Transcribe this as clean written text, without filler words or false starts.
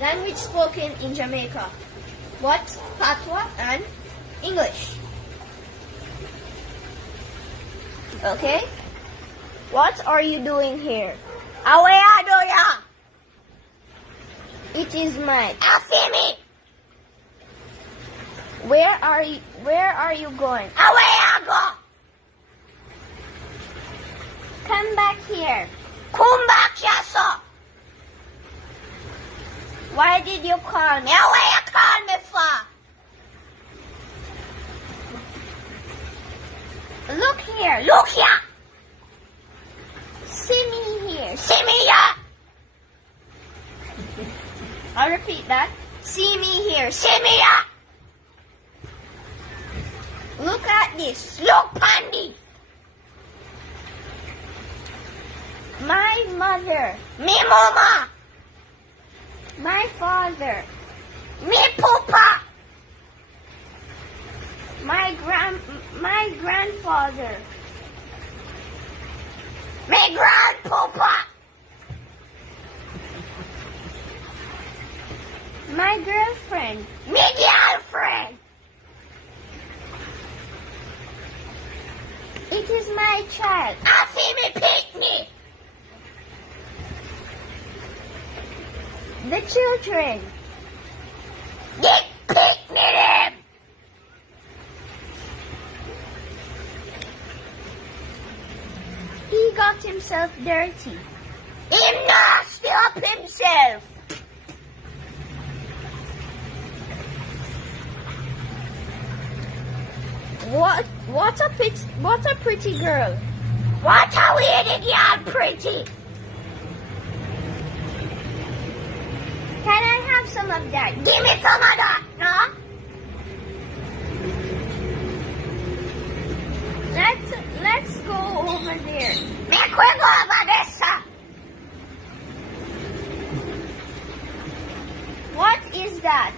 Language spoken in Jamaica. What's Patois and English? Okay. What are you doing here? Away do ya? It is mine. Afimi. Where are you going? Away I go. Come back here. Come back here, sir. Why did you call me? Away you call me for? Look here. Look here. See me here. See me here. I'll repeat that. See me here. See me here. Look at this. Look Pandy. My mother. Me mama. My father. Me papa. My grandfather. Me grandpapa. My girlfriend. Me girlfriend. It is my child. I see me pick me. The children. Get pick me them. He got himself dirty. Him nasty up himself. What a pretty girl. What a weird girl pretty. Can I have some of that? Give me some of that, no? Let's go over there. Make we go over this, sir. What is that?